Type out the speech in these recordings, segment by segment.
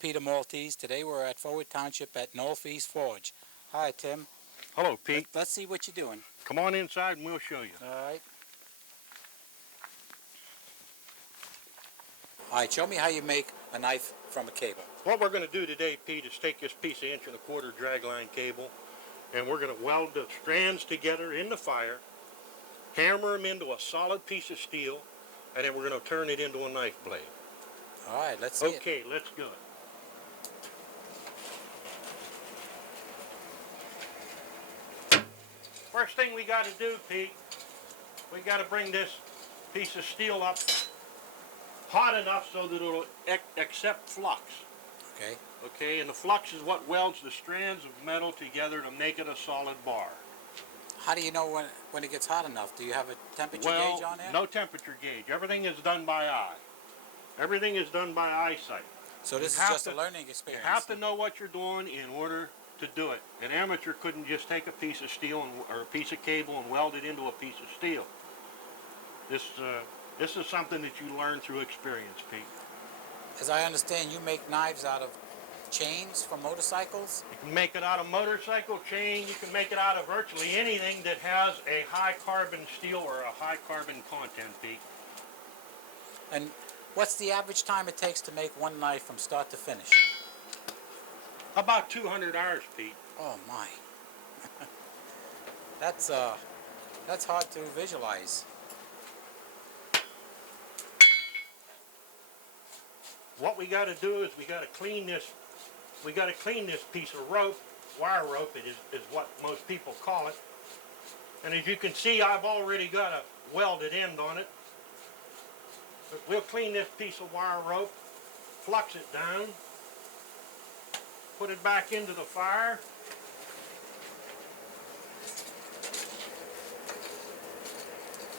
Peter Maltese. Today we're at Forward Township at Nolfi's Forge. Hi, Tim. Hello, Pete. Let's see what you're doing. Come on inside and we'll show you. All right. All right, show me how you make a knife from a cable. What we're going to do today, Pete, is take this piece of 1.25" dragline cable, and we're going to weld the strands together in the fire, hammer them into a solid piece of steel, and then we're going to turn it into a knife blade. All right, let's see it. Okay, let's go. First thing we got to do, Pete, we got to bring this piece of steel up hot enough so that it'll accept flux. Okay. Okay, and the flux is what welds the strands of metal together to make it a solid bar. How do you know when it gets hot enough? Do you have a temperature gauge on there? No temperature gauge. Everything is done by eye. Everything is done by eyesight. So this is just a learning experience. You have to know what you're doing in order to do it. An amateur couldn't just take a piece of steel or a piece of cable and weld it into a piece of steel. This is something that you learn through experience, Pete. As I understand, you make knives out of chains from motorcycles? You can make it out of motorcycle chain. You can make it out of virtually anything that has a high carbon steel or a high carbon content, Pete. And what's the average time it takes to make one knife from start to finish? About 200 hours, Pete. Oh my. That's hard to visualize. What we got to do is we got to clean this piece of rope. Wire rope is what most people call it. And as you can see, I've already got a welded end on it. But we'll clean this piece of wire rope, flux it down, put it back into the fire.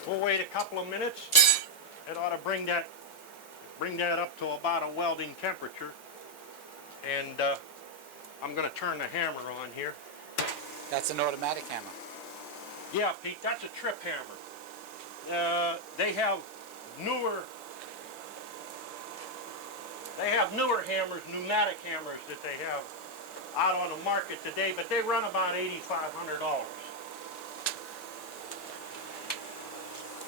We'll wait a couple of minutes. It ought to bring that up to about a welding temperature. And I'm going to turn the hammer on here. That's an automatic hammer. Yeah, Pete, that's a trip hammer. They have newer hammers, pneumatic hammers that they have out on the market today, but they run about $8,500.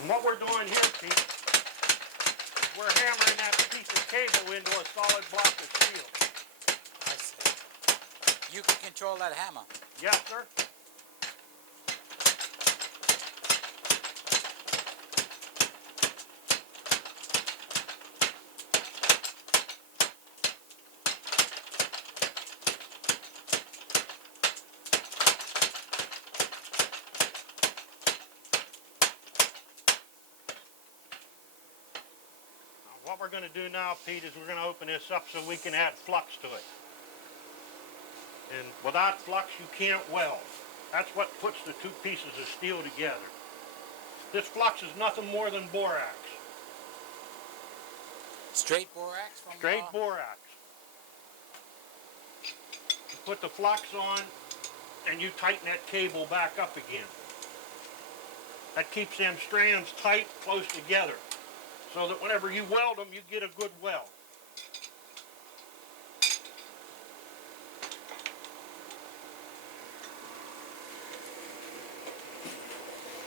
And what we're doing here, Pete, is we're hammering that piece of cable into a solid block of steel. I see. You can control that hammer? Yes, sir. What we're going to do now, Pete, is we're going to open this up so we can add flux to it. And without flux, you can't weld. That's what puts the two pieces of steel together. This flux is nothing more than borax. Straight borax? Straight borax. You put the flux on, and you tighten that cable back up again. That keeps them strands tight, close together, so that whenever you weld them, you get a good weld.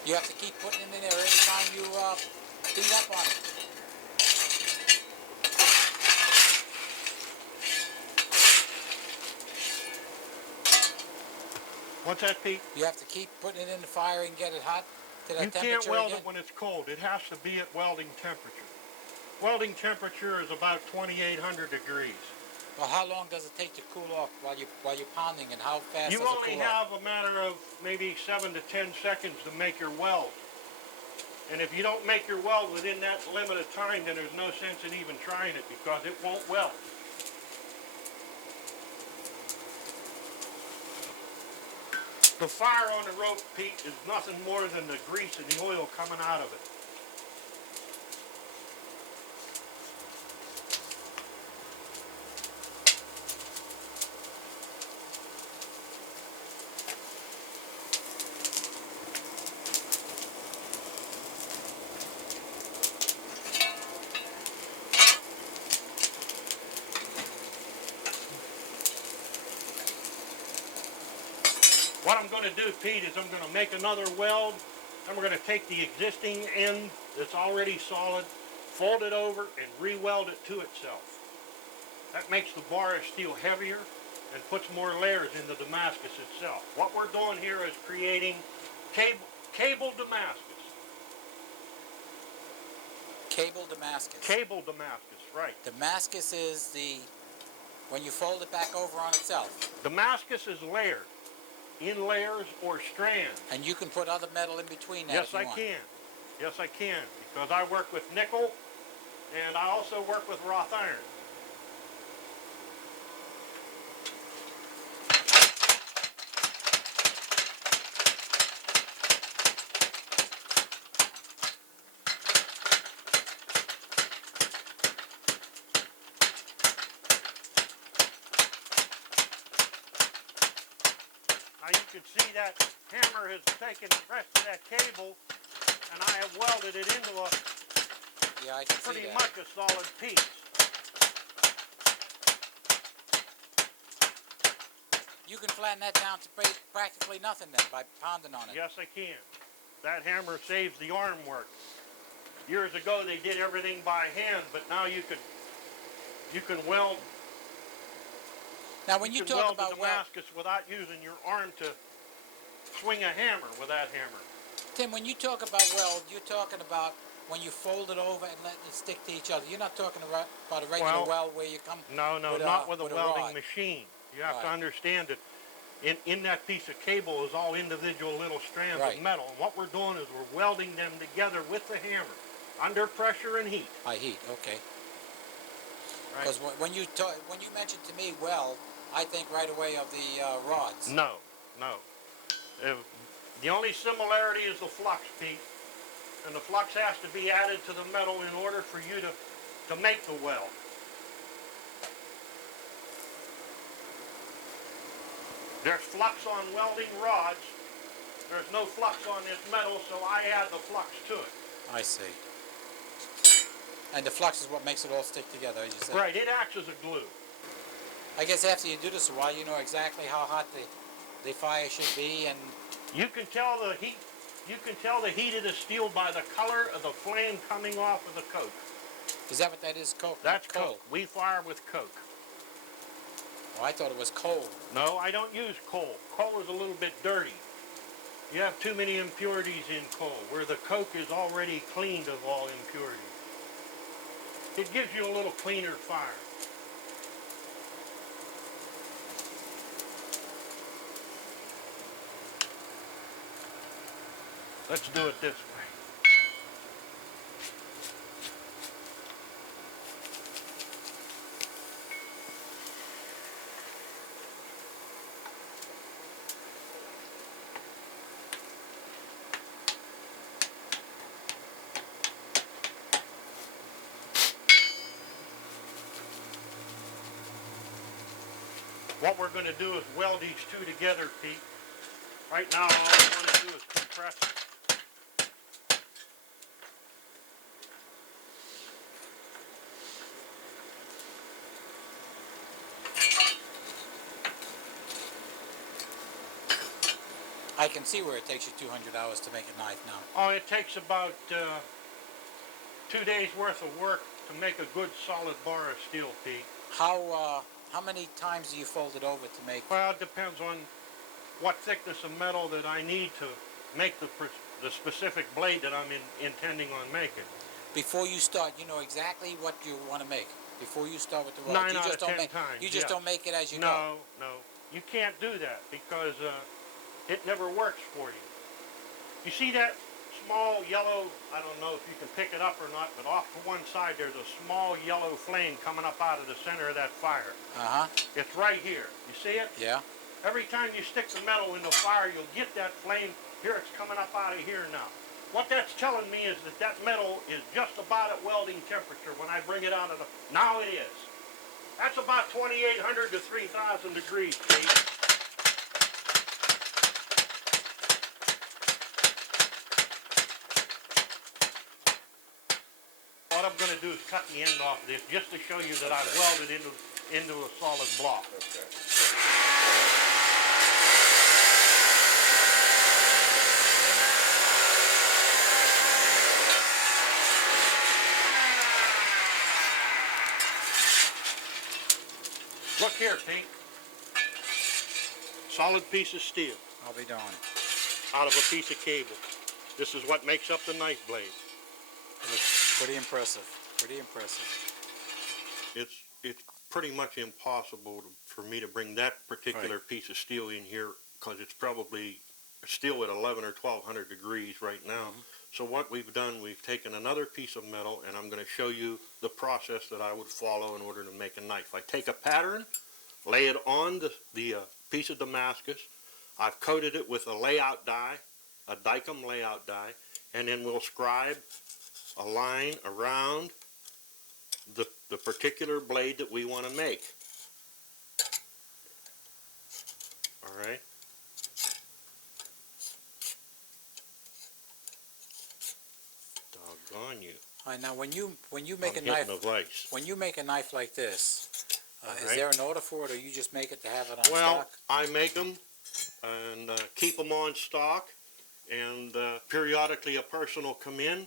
You have to keep putting it in there every time you beat up on it. What's that, Pete? You have to keep putting it in the fire and get it hot to that temperature. You can't weld again? it when it's cold. It has to be at welding temperature. Welding temperature is about 2,800 degrees. Well, how long does it take to cool off while you're pounding it? How fast You does it cool off? only have a matter of maybe 7 to 10 seconds to make your weld. And if you don't make your weld within that limit of time, then there's no sense in even trying it because it won't weld. The fire on the rope, Pete, is nothing more than the grease and the oil coming out of it. What I'm going to do, Pete, is I'm going to make another weld, and we're going to take the existing end that's already solid, fold it over, and re-weld it to itself. That makes the bar of steel heavier and puts more layers in the Damascus itself. What we're doing here is creating cable Damascus. Cable Damascus. Cable Damascus, right. Damascus is when you fold it back over on itself. Damascus is layered, in layers or strands. And you can put other metal in between that Yes, if you want. can. Yes, I can, because I work with nickel, and I also work with wrought iron. Now you can see that hammer has taken the rest of that cable, and I have welded it into a Yeah, I can see pretty that. much a solid piece. You can flatten that down to practically nothing then by pounding on it. Yes, I can. That hammer saves the arm work. Years ago they did everything by hand, but now you can weld. Now when you talk weld the about weld, Damascus without using your arm to swing a hammer with that hammer. Tim, when you talk about weld, you're talking about when you fold it over and let it stick to each other. You're not talking about a regular weld where you come No, not with a welding rod. machine. You have to Right. understand that in that piece of cable is all individual little strands Right. of metal. And what we're doing is we're welding them together with the hammer under pressure and heat. By heat, okay. Right? Because when you mentioned to me weld, I think right away of the rods. No. The only similarity is the flux, Pete. And the flux has to be added to the metal in order for you to make the weld. There's flux on welding rods. There's no flux on this metal, so I add the flux to it. I see. And the flux is what makes it all stick together, as you said. Right, it acts as a glue. I guess after you do this a while, you know exactly how hot the fire should be, and You can tell the heat. You can tell the heat of the steel by the color of the flame coming off of the coke. is that what that is? Coke? That's Not coal. coke. We fire with coke. Oh, I thought it was coal. No, I don't use coal. Coal is a little bit dirty. You have too many impurities in coal, where the coke is already cleaned of all impurities. It gives you a little cleaner fire. Let's do it this way. What we're going to do is weld these two together, Pete. Right now, all I want to do is compress it. I can see where it takes you 200 hours to make a knife now. Oh, it takes about 2 days worth of work to make a good solid bar of steel, Pete. How many times do you fold it over to make? Well, it depends on what thickness of metal that I need to make the specific blade that I'm intending on making. Before you start, you know exactly what you want to make. Before you start with the rod, 9 you out just of don't 10 make. times, You just yes. don't make it as you go. No, you can't do that because it never works for you. You see that small yellow, I don't know if you can pick it up or not, but off to one side there's a small yellow flame coming up out of the center of that fire. Uh-huh. It's right here. You see it? Yeah. Every time you stick the metal in the fire, you'll get that flame. Here it's coming up out of here now. What that's telling me is that that metal is just about at welding temperature when I bring it out of the... Now it is. That's about 2,800 to 3,000 degrees, Pete. What I'm going to do is cut the end off of this just to show you that I've welded into a solid block. Okay. Here, Pete. Solid piece of steel I'll be darned. out of a piece of cable. This is what makes up the knife blade. It looks pretty impressive. Pretty impressive. It's pretty much impossible for me to bring that particular piece of steel in here because it's probably still at 11 or 1200 degrees right now. So what we've done, we've taken another piece of metal, and I'm going to show you the process that I would follow in order to make a knife. I take a pattern, lay it on the piece of Damascus. I've coated it with a layout die, a Dicom layout die, and then we'll scribe a line around the particular blade that we want to make. All right. Doggone you. All right, now when you make I'm a knife, hitting a vice. when you make a knife like this, is right. there an order for it, or you just make it to have it on Well, stock? I make them and keep them on stock, and periodically a person will come in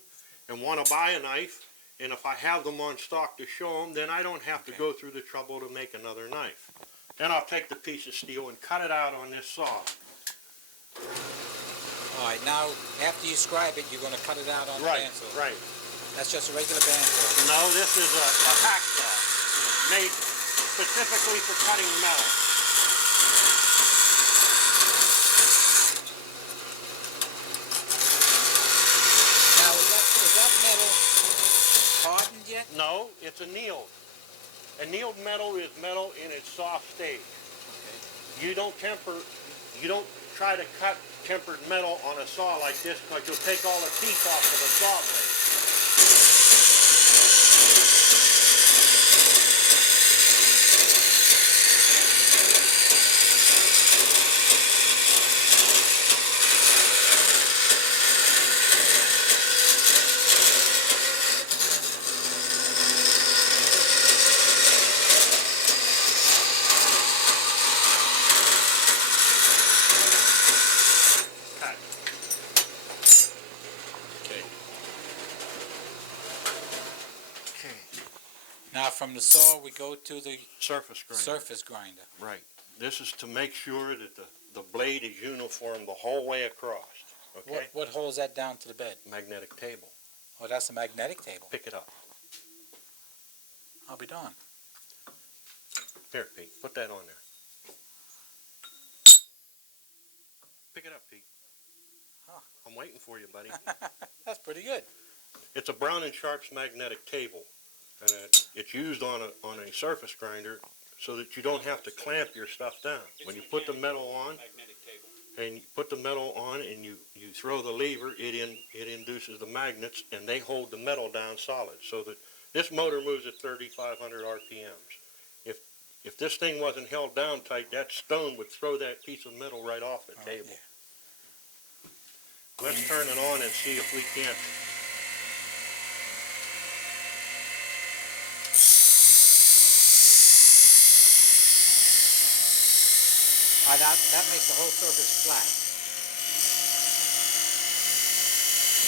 and want to buy a knife, and if I have them on stock to show them, then I don't have to go through the trouble to make another knife. Then I'll take the piece of steel and cut it out on this saw. All right, now after you scribe it, you're going to cut it out on the bandsaw. Right. That's just a regular bandsaw. No, this is a hacksaw. It's made specifically for cutting metal. Now is that metal hardened yet? No, it's annealed. Annealed metal is metal in its soft stage. Okay. You don't try to cut tempered metal on a saw like this because you'll take all the teeth off of the saw blade. Now from the saw we go to the Surface grinder. surface grinder. Right. This is to make sure that the blade is uniform the whole way across. Okay? What holds that down to the bed? Magnetic table. Oh, that's a magnetic table. Pick it up. I'll be darned. Here, Pete. Put that on there. Pick it up, Pete. Huh. I'm waiting for you, buddy. That's pretty good. It's a Brown and Sharp's magnetic table, and it's used on a surface grinder so that you don't have to clamp your stuff down. When you put the metal on, and you put the metal on and you throw the lever, it induces the magnets, and they hold the metal down solid, so that this motor moves at 3,500 RPMs. If this thing wasn't held down tight, that stone would throw that piece of metal right off the table. Yeah. Let's turn it on and see if we can't. That makes the whole surface flat.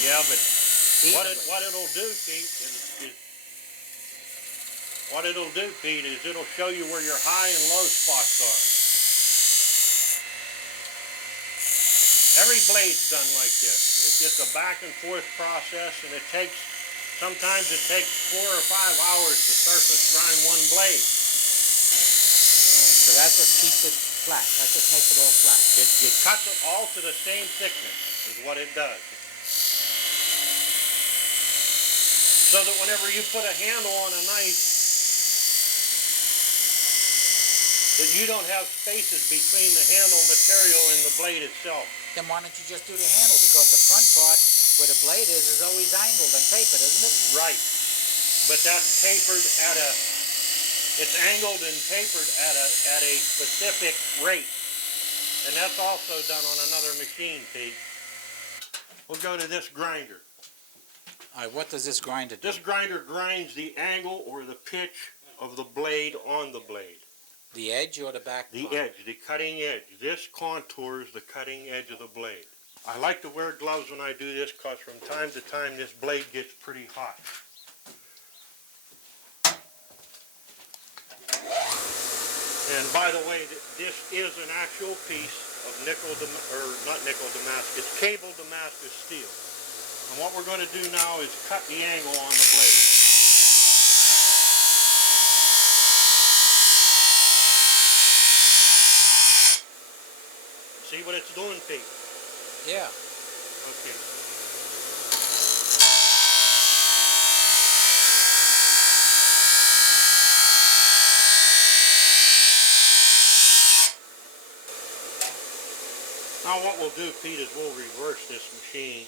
Yeah, but Evenly. what it'll do, Pete, is it'll show you where your high and low spots are. Every blade's done like this. It's a back and forth process, and sometimes it takes 4 or 5 hours to surface grind one blade. So that just keeps it flat. That just makes it all flat. It cuts it all to the same thickness, is what it does. So that whenever you put a handle on a knife, that you don't have spaces between the handle material and the blade itself. Then why don't you just do the handle? Because the front part where the blade is always angled and tapered, isn't it? Right. But that's tapered it's angled and tapered at a specific rate. And that's also done on another machine, Pete. We'll go to this grinder. All right, what does this grinder do? This grinder grinds the angle or the pitch of the blade on the blade. The edge or the back The part? edge, the cutting edge. This contours the cutting edge of the blade. I like to wear gloves when I do this because from time to time this blade gets pretty hot. And by the way, this is an actual piece of not nickel Damascus, cable Damascus steel. And what we're going to do now is cut the angle on the blade. See what it's doing, Pete? Yeah. Okay. Now what we'll do, Pete, is we'll reverse this machine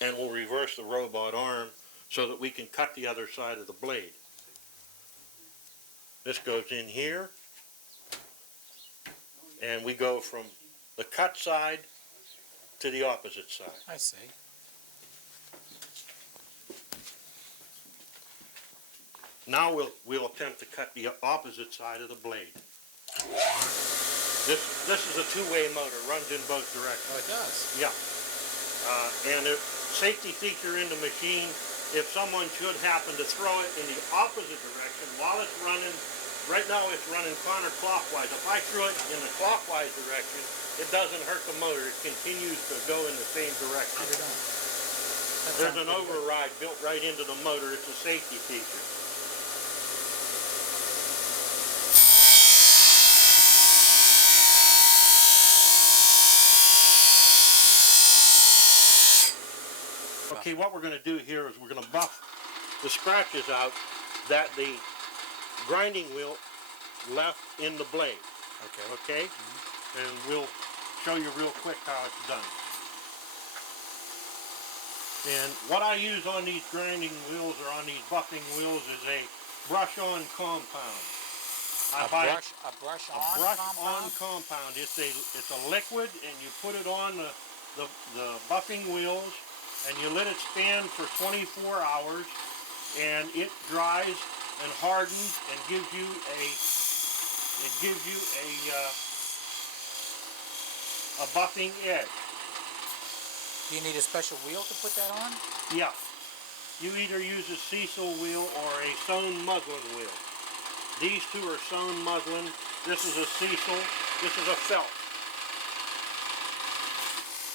and we'll reverse the robot arm so that we can cut the other side of the blade. This goes in here and we go from the cut side to the opposite side. I see. Now we'll attempt to cut the opposite side of the blade. This is a two-way motor, runs in both directions. Oh, it does? Yeah. And a safety feature in the machine, if someone should happen to throw it in the opposite direction while it's running, right now it's running counterclockwise. If I throw it in the clockwise direction, it doesn't hurt the motor. It continues to go in the same direction. There's an override built right into the motor. It's a safety feature. Okay, what we're going to do here is we're going to buff the scratches out that the grinding wheel left in the blade. Okay. Okay? Mm-hmm. And we'll show you real quick how it's done. And what I use on these grinding wheels or on these buffing wheels is a brush-on compound. A brush-on compound. It's a liquid, and you put it on the buffing wheels, and you let it stand for 24 hours, and it dries and hardens and gives you a buffing edge. Do you need a special wheel to put that on? Yeah. You either use a Cecil wheel or a sewn muslin wheel. These two are sewn muslin. This is a Cecil. This is a felt.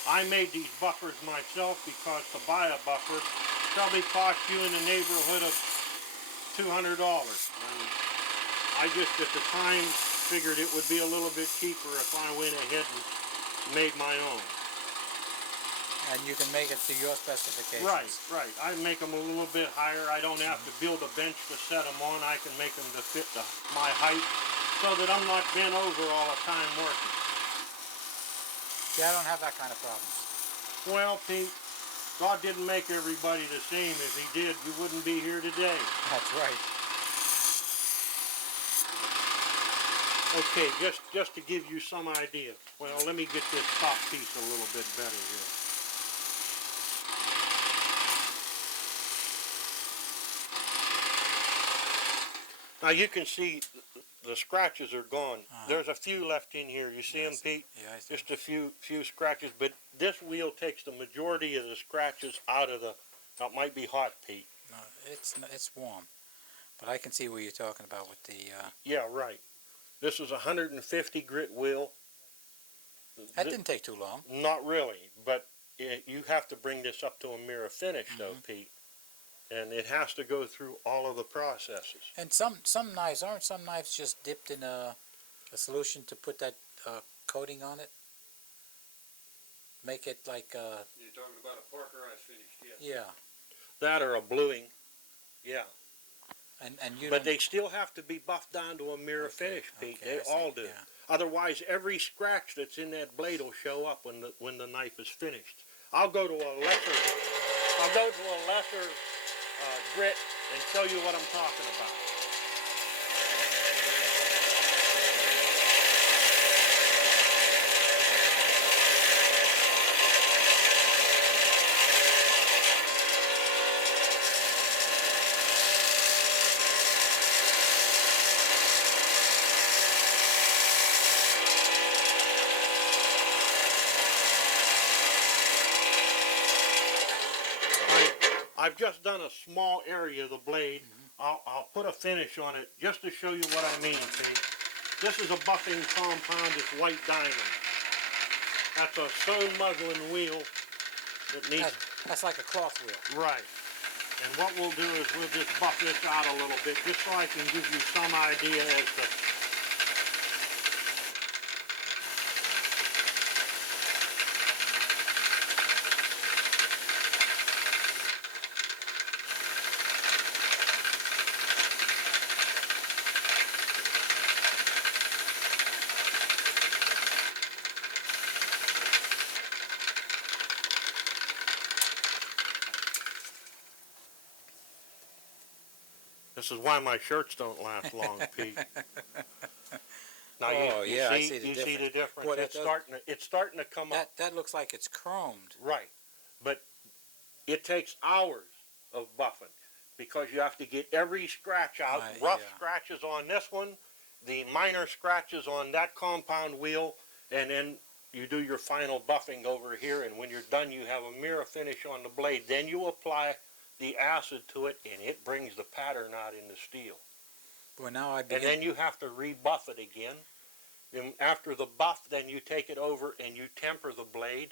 I made these buffers myself because to buy a buffer probably cost you in the neighborhood of $200. And I just at the time figured it would be a little bit cheaper if I went ahead and made my own. And you can make it to your specifications. Right. I make them a little bit higher. I don't have to build a bench to set them on. I can make them to fit my height so that I'm not bent over all the time working. See, I don't have that kind of problems. Well, Pete, God didn't make everybody the same. If he did, you wouldn't be here today. That's right. Okay, just to give you some idea. Well, let me get this top piece a little bit better here. Now you can see the scratches are gone. There's a few left in here. You see them, Pete? Yeah, I see. Just a few scratches, but this wheel takes the majority of the scratches out of the. Now, it might be hot, Pete. No, it's warm, but I can see what you're talking about with the. Yeah, right. This is a 150 grit wheel. That didn't take too long. Not really, but you have to bring this up to a mirror finish, though, Pete. And it has to go through all of the processes. And some knives, aren't some knives just dipped in a solution to put that coating on it? Make it like You're talking about a Parker I finished, yes. yeah. That or a bluing, yeah. And you. But they still have to be buffed down to a mirror finish, Pete. Okay, They all do. Yeah. Otherwise, every scratch that's in that blade will show up when the knife is finished. I'll go to a lesser grit and show you what I'm talking about. I've just done a small area of the blade. I'll put a finish on it just to show you what I mean, Pete. This is a buffing compound. It's white diamond. That's a sewn muslin wheel that needs... That's like a cloth wheel. Right. And what we'll do is we'll just buff this out a little bit, just so I can give you some idea as to... This is why my shirts don't last long, Pete. Now you I see, see the you difference. see the difference. Boy, that It's starting to come up. That looks like it's chromed. Right, but it takes hours of buffing because you have to get every scratch out. Rough scratches on this one, the minor scratches on that compound wheel, and then you do your final buffing over here. And when you're done, you have a mirror finish on the blade. Then you apply the acid to it, and it brings the pattern out in the steel. Well, now And then you have to rebuff it again. And after the buff, then you take it over and you temper the blade.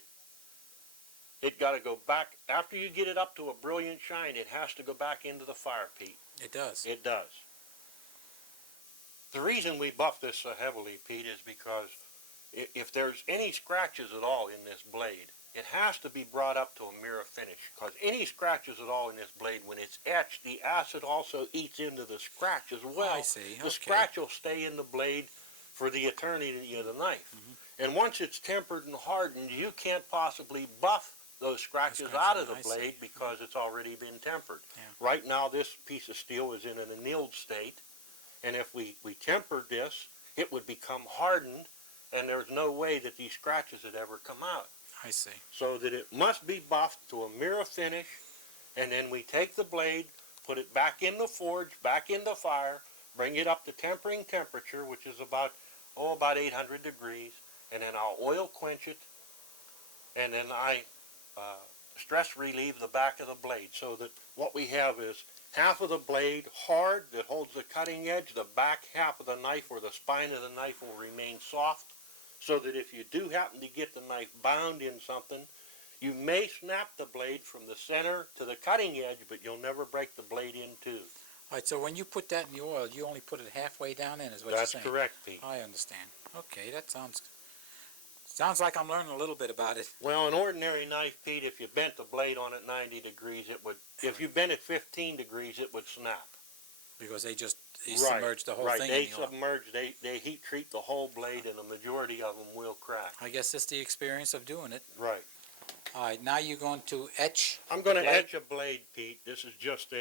It got to go back. After you get it up to a brilliant shine, it has to go back into the fire, Pete. It does. It does. The reason we buff this so heavily, Pete, is because if there's any scratches at all in this blade, it has to be brought up to a mirror finish, because any scratches at all in this blade, when it's etched, the acid also eats into the scratch as well. I see. The scratch will stay in the blade for the eternity of the knife. And once it's tempered and hardened, you can't possibly buff those scratches out of the blade because it's already been tempered. Yeah. Right now, this piece of steel is in an annealed state, and if we tempered this, it would become hardened, and there's no way that these scratches would ever come out. I see. So that it must be buffed to a mirror finish, and then we take the blade, put it back in the forge, back in the fire, bring it up to tempering temperature, which is about 800 degrees, and then I'll oil quench it, and then I stress relieve the back of the blade, so that what we have is half of the blade hard that holds the cutting edge, the back half of the knife or the spine of the knife will remain soft, so that if you do happen to get the knife bound in something, you may snap the blade from the center to the cutting edge, but you'll never break the blade in two. All right, so when you put that in the oil, you only put it halfway down in, is what you're saying? That's correct, Pete. I understand. Okay, that sounds like I'm learning a little bit about it. Well, an ordinary knife, Pete, if you bent the blade on it 90 degrees, it would, if you bent it 15 degrees, it would snap. Because they submerge the whole thing in the oil. They submerge, they heat treat the whole blade, and the majority of them will crack. I guess that's the experience of doing it. Right. All right, now you're going to etch. I'm going to etch a blade, Pete. This is just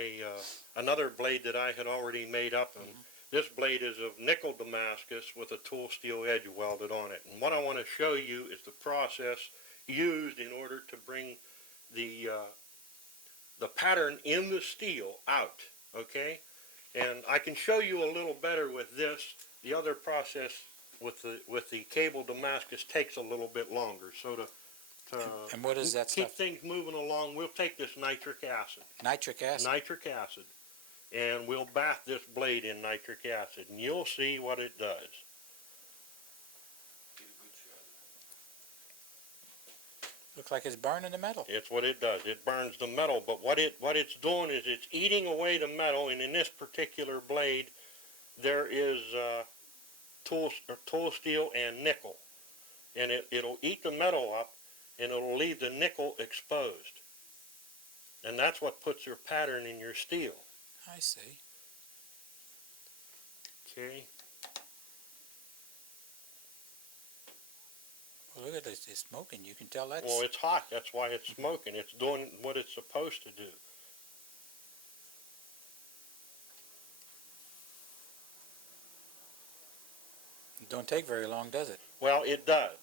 another blade that I had already made up, and this blade is of nickel Damascus with a tool steel edge welded on it. And what I want to show you is the process used in order to bring the pattern in the steel out. Okay, and I can show you a little better with this. The other process with the cable Damascus takes a little bit longer. So to And what is that keep stuff? things moving along, we'll take this nitric acid. Nitric acid? Nitric acid. And we'll bath this blade in nitric acid, and you'll see what it does. Looks like it's burning the metal. It's what it does. It burns the metal, but what it's doing is it's eating away the metal, and in this particular blade, there is tool steel and nickel. And it'll eat the metal up, and it'll leave the nickel exposed. And that's what puts your pattern in your steel. I see. Okay. Well, look at this. It's smoking. You can tell that's... Well, it's hot. That's why it's smoking. It's doing what it's supposed to do. It don't take very long, does it? Well, it does.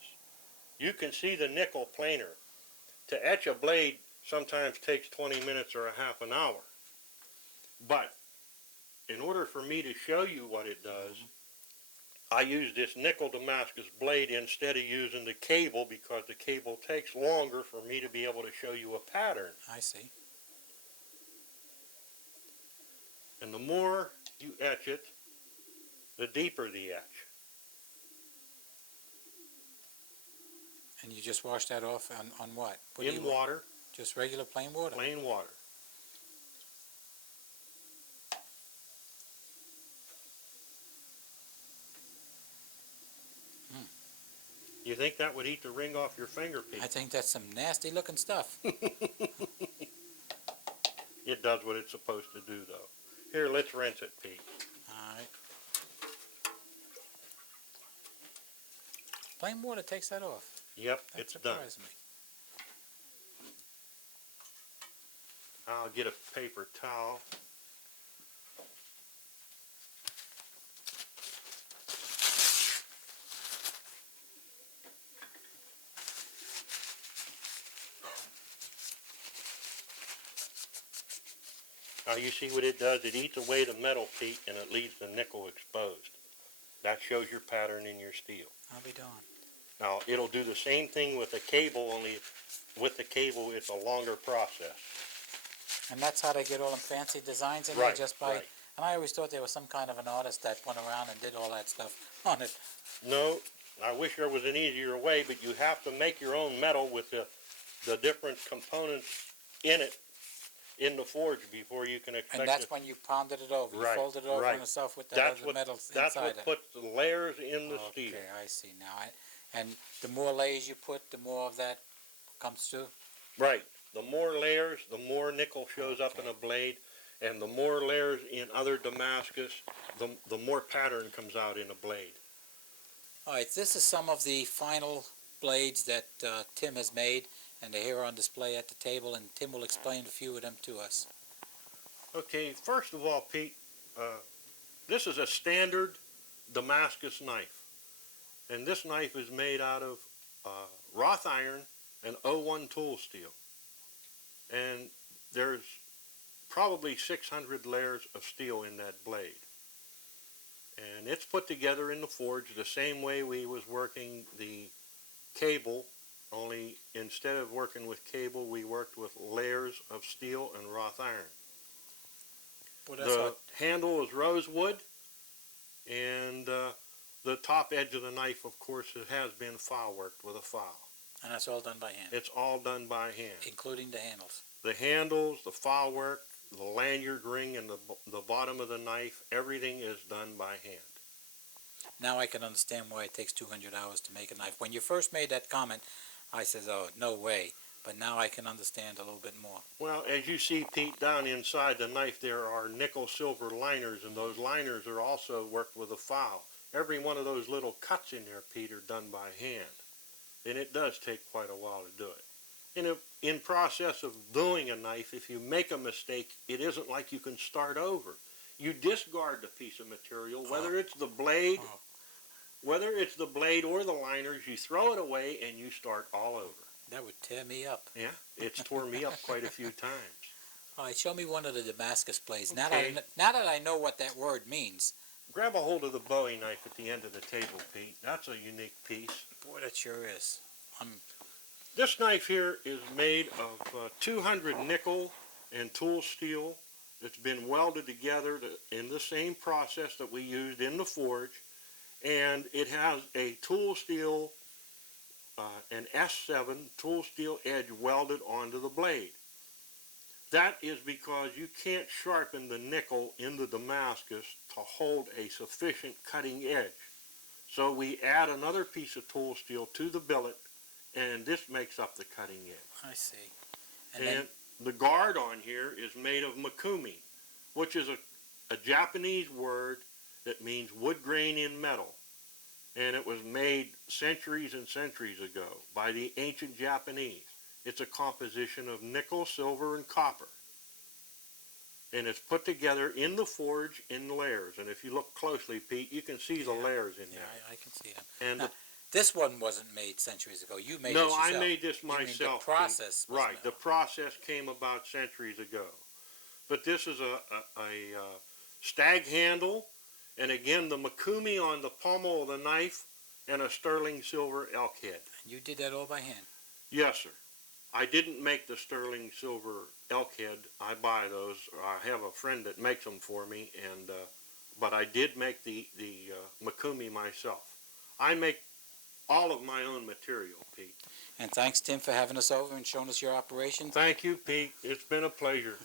You can see the nickel planer. To etch a blade sometimes takes 20 minutes or a half an hour. But in order for me to show you what it does, I use this nickel Damascus blade instead of using the cable, because the cable takes longer for me to be able to show you a pattern. I see. And the more you etch it, the deeper the etch. And you just wash that off on what? What do in you, water, just regular plain water? plain water. Hmm. You think that would eat the ring off your finger, Pete? I think that's some nasty looking stuff. It does what it's supposed to do, though. Here, let's rinse it, Pete. Alright. Plain water takes that off. Yep, That it's done. surprised me. I'll get a paper towel. Now you see what it does? It eats away the metal, Pete, and it leaves the nickel exposed. That shows your pattern in your steel. I'll be darned. Now it'll do the same thing with a cable, only with the cable it's a longer process. And that's how they get all them fancy designs in there, Right, just by, right. and I always thought there was some kind of an artist that went around and did all that stuff on it. No, I wish there was an easier way, but you have to make your own metal with the different components in it in the forge before you can expect And that's it. when you pounded it over. You Right, folded it over right. on itself with that That's other what, metal that's inside what it. puts the layers in the steel. Okay, I see now. And the more layers you put, the more of that comes through? Right. The more layers, the more nickel shows up in Okay. a blade, and the more layers in other Damascus, the more pattern comes out in a blade. All right, this is some of the final blades that Tim has made, and they're here on display at the table, and Tim will explain a few of them to us. Okay, first of all, Pete, this is a standard Damascus knife, and this knife is made out of wrought iron and 01 tool steel, and there's probably 600 layers of steel in that blade, and it's put together in the forge the same way we was working the cable, only instead of working with cable we worked with layers of steel and wrought iron. Well, that's The what, handle is rosewood, and the top edge of the knife, of course, it has been file worked with a file. and that's all done by hand, It's all done by hand. including the handles. The handles, the file work, the lanyard ring, and the bottom of the knife, everything is done by hand. Now I can understand why it takes 200 hours to make a knife. When you first made that comment, I said, oh, no way. But now I can understand a little bit more. Well, as you see, Pete, down inside the knife there are nickel-silver liners, and those liners are also worked with a file. Every one of those little cuts in there, Pete, are done by hand. And it does take quite a while to do it. And in process of doing a knife, if you make a mistake, it isn't like you can start over. You discard the piece of material, whether it's the blade, whether it's the blade or the liners, you throw it away and you start all over. That would tear me up. Yeah, it's tore me up quite a few times. All right, show me one of the Damascus blades. Okay. Now that I know what that word means. Grab a hold of the Bowie knife at the end of the table, Pete. That's a unique piece. Boy, that sure is. This knife here is made of 200 nickel and tool steel. It's been welded together in the same process that we used in the forge, and it has a tool steel, an S7 tool steel edge welded onto the blade. That is because you can't sharpen the nickel in the Damascus to hold a sufficient cutting edge. So we add another piece of tool steel to the billet, and this makes up the cutting edge. I see. And the guard on here is made of makumi, which is a Japanese word that means wood grain in metal. And it was made centuries and centuries ago by the ancient Japanese. It's a composition of nickel, silver, and copper. And it's put together in the forge in layers. And if you look closely, Pete, you can see the layers in Yeah, there. I can see them. And Now, this one wasn't made centuries ago. You made no, this yourself. I made this You mean myself. the process Pete. was Right, the process came about centuries ago. But this is a stag handle, and again the makumi on the pommel of the knife, and a sterling silver elk head. You did that all by hand. Yes, sir. I didn't make the sterling silver elk head. I buy those. I have a friend that makes them for me, and but I did make the makumi myself. I make all of my own material, Pete. And thanks, Tim, for having us over and showing us your operation. Thank you, Pete. It's been a pleasure.